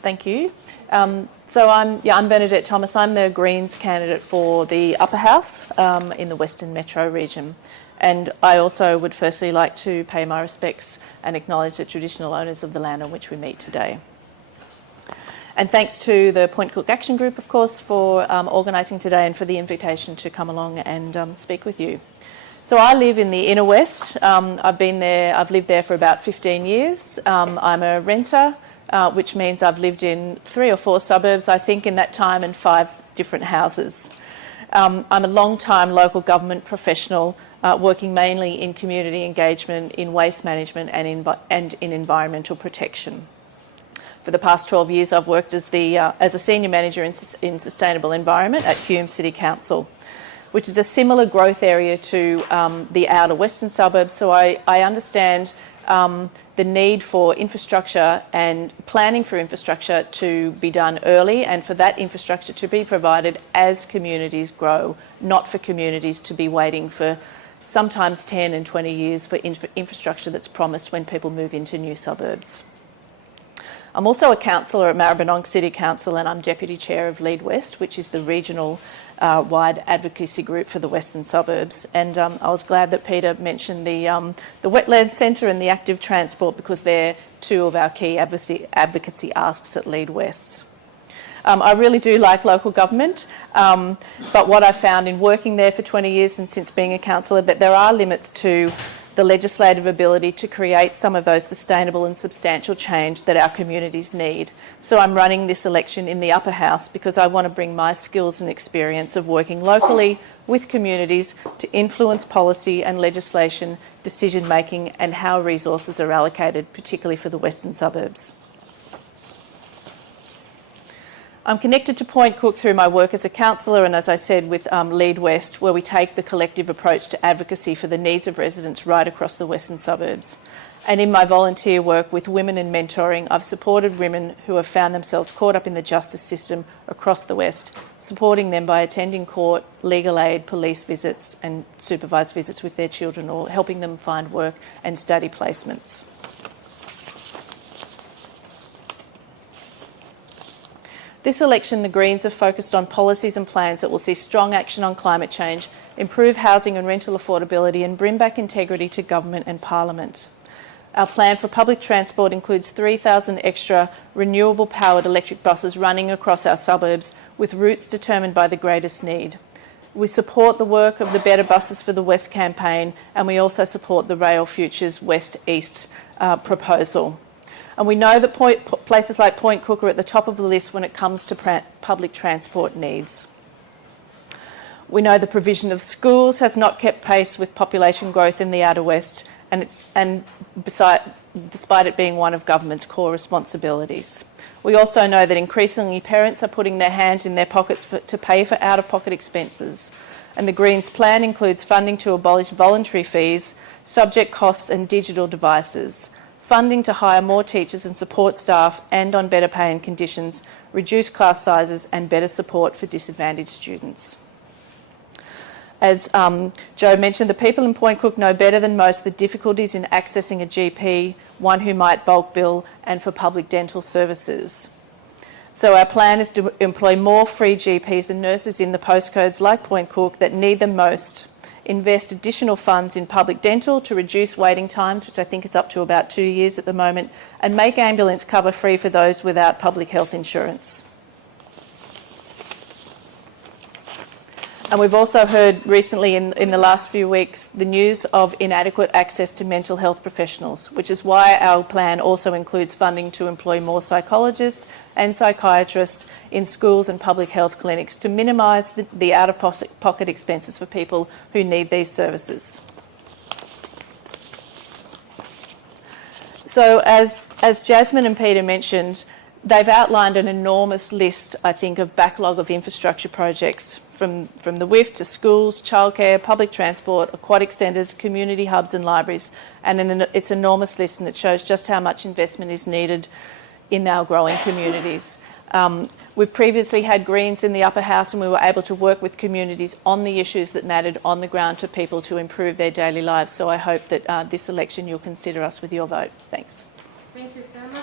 Thank you. So I'm Bernadette Thomas. I'm the Greens candidate for the Upper House in the Western Metro region. And I also would firstly like to pay my respects and acknowledge the traditional owners of the land on which we meet today. And thanks to the Point Cook Action Group, of course, for organising today and for the invitation to come along and speak with you. So I live in the inner west. I've lived there for about 15 years. I'm a renter, which means I've lived in 3 or 4 suburbs, I think, in that time, and 5 different houses. I'm a long-time local government professional, working mainly in community engagement, in waste management and in environmental protection. For the past 12 years, I've worked as a senior manager in sustainable environment at Hume City Council, which is a similar growth area to the outer western suburbs. So I understand the need for infrastructure and planning for infrastructure to be done early, and for that infrastructure to be provided as communities grow, not for communities to be waiting for sometimes 10 and 20 years for infrastructure that's promised when people move into new suburbs. I'm also a councillor at Maribyrnong City Council, and I'm Deputy Chair of Lead West, which is the regional wide advocacy group for the western suburbs. And I was glad that Peter mentioned the Wetlands Centre and the active transport, because they're 2 of our key advocacy asks at Lead West. I really do like local government, but what I found in working there for 20 years and since being a councillor, that there are limits to the legislative ability to create some of those sustainable and substantial change that our communities need. So I'm running this election in the Upper House because I want to bring my skills and experience of working locally with communities to influence policy and legislation, decision making, and how resources are allocated, particularly for the western suburbs. I'm connected to Point Cook through my work as a councillor and, as I said, with Lead West, where we take the collective approach to advocacy for the needs of residents right across the western suburbs. And in my volunteer work with women and mentoring, I've supported women who have found themselves caught up in the justice system across the West, supporting them by attending court, legal aid, police visits and supervised visits with their children, or helping them find work and study placements. This election, the Greens have focused on policies and plans that will see strong action on climate change, improve housing and rental affordability, and bring back integrity to government and parliament. Our plan for public transport includes 3,000 extra renewable powered electric buses running across our suburbs, with routes determined by the greatest need. We support the work of the Better Buses for the West campaign, and we also support the Rail Futures West-East proposal. And we know that places like Point Cook are at the top of the list when it comes to public transport needs. We know the provision of schools has not kept pace with population growth in the outer west, despite it being one of government's core responsibilities. We also know that increasingly parents are putting their hands in their pockets to pay for out-of-pocket expenses. And the Greens plan includes funding to abolish voluntary fees, subject costs and digital devices, funding to hire more teachers and support staff and on better pay and conditions, reduce class sizes and better support for disadvantaged students. As Joe mentioned, the people in Point Cook know better than most the difficulties in accessing a GP, one who might bulk bill, and for public dental services. So our plan is to employ more free GPs and nurses in the postcodes like Point Cook that need them most, invest additional funds in public dental to reduce waiting times, which I think is up to about 2 years at the moment, and make ambulance cover free for those without public health insurance. And we've also heard recently in the last few weeks the news of inadequate access to mental health professionals, which is why our plan also includes funding to employ more psychologists and psychiatrists in schools and public health clinics to minimise the out-of-pocket expenses for people who need these services. So as Jasmine and Peter mentioned, they've outlined an enormous list, I think, of backlog of infrastructure projects from the WIF to schools, childcare, public transport, aquatic centres, community hubs and libraries. And it's an enormous list, and it shows just how much investment is needed in our growing communities. We've previously had Greens in the Upper House, and we were able to work with communities on the issues that mattered on the ground to people to improve their daily lives. So I hope that this election you'll consider us with your vote. Thanks. Thank you so much.